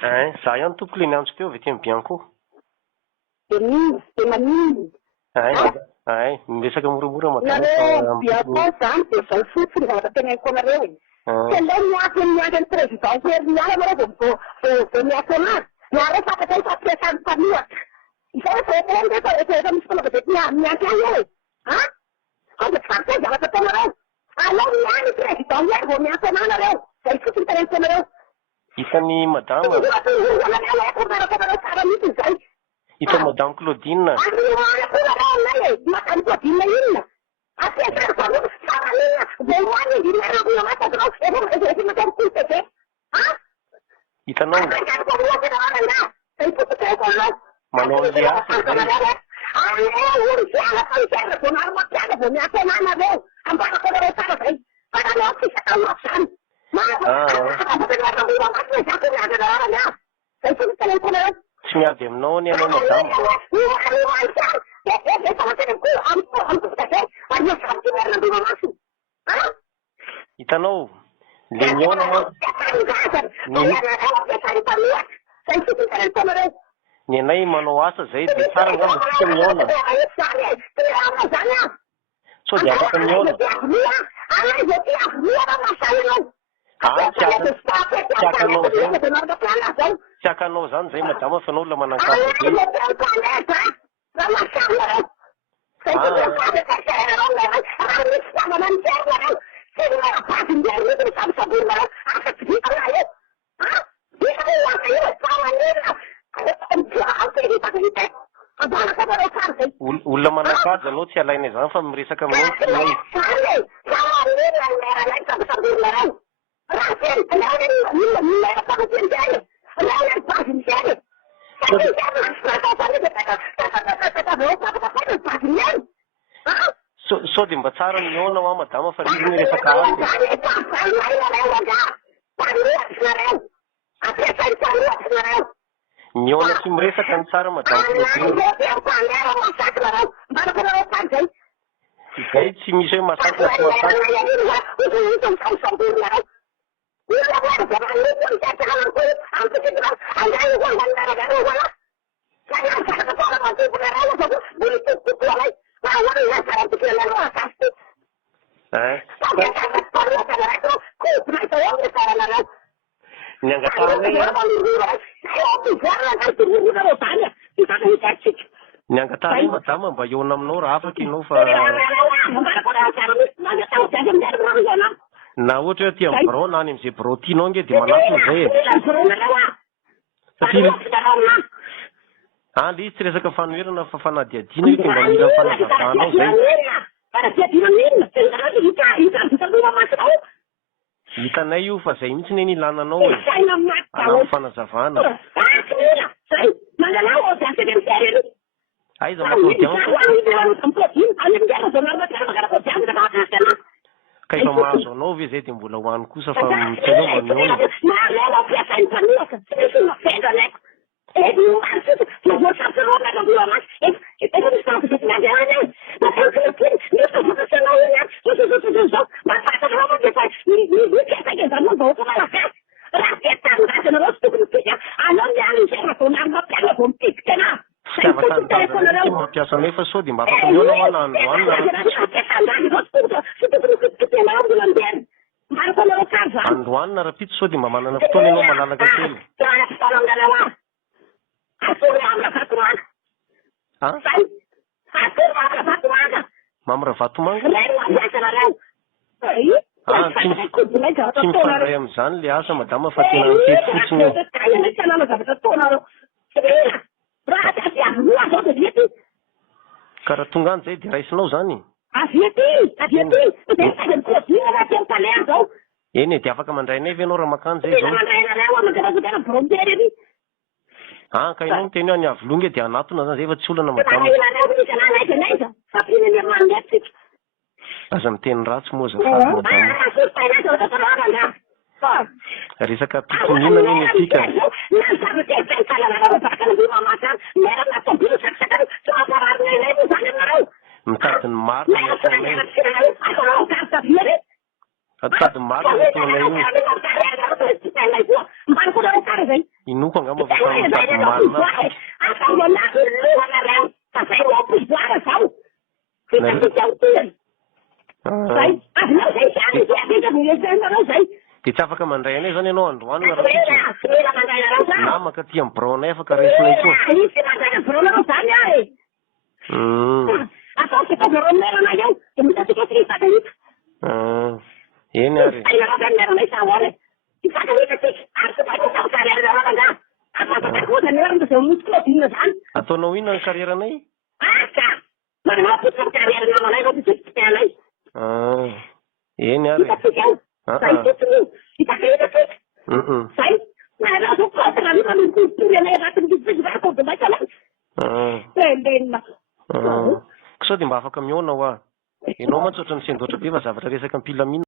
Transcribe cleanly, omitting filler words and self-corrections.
Za ihany tompoko le niantso teo avy ety amin'ny Bianco. De manino. Miresaka moramora madama. Nareo Bianco zany de zao fotsiny zavatra tenaiko anareo e. Se lay miaky ny président Heriala nareo vao miaky anazy. Nareo fantatra hoe fampiasany mpanohatra. Izay rehefa misy fanaova de miaky ahy eo e. Aza tsy fantatra zavatra ataonareo. Aleo miany président Heriala vao miaky anah nareo. Zay fotsiny tenaiko anareo. Hitan'ny madama. Hitan'ny madame Claudine. Madame Claudine inona? Hitanao manao an'le asa tsy miady aminao ny anao madama. Hitanao le miona ny anay manao asa zay de tsara ngamba tsika miona. So de afaka miona. Tsy hakanao zany zay madama fa anao la manan-kazo be. Olona manan-kajo anao tsy alaina zany fa miresaka aminao tinay. So de mba tsara miona ho madama fa riry miresaka azy. Miona tsy miresaka ny tsara madama Claudine. Izay tsy misy hoe masaky na tsy masaky. Ny angatanay madama mba iona aminao raha afaka ianao fa na ohatra hoe aty amin'ny bro na any am'izay bro tianao nge de manatona zay e. Satria le izy tsy resaka fanoherana fa fanadiadiana io de mba mila fanazavahanao zay. Hitanay io fa zay mihitsy ny ilananao e. Anao fanazavana. Aiza ka efa mahazo anao ve zay de mbola hoany kosa fa mitsainao mba miona. Mampiasa anay fa sao de mba afaka miona ho ana Androany Androany rapito sao de mba manana fotoana ianao malalaka kely. Mamra Vatomanga. Tsy mifandray am'izany le asa madama fa tena mitety fotsiny io. Ka raha tonga any zay de raisinao zany. Eny e de afaka mandray anay ve anao raha makany zay zao. Ka ianao miteny hoe any Avolonge de anatona zany zay fa tsy olana madama. Aza miteny ratsy moa azafady madama. Resaka pitonina iny etika. Mitady ny marina ny ataonay. Mitady ny marina ny ataonay io. inoko angamba fa malina de tsy afaka mandray anay zany ianao androany namaka ty amy braonay afaka resinay koa eny ary ataonao ina ny karieranay eny ary sao de mba afaka miona hoa ianao mantsy ohatran'ny sendroatra be fa zavatra resaky ampilamina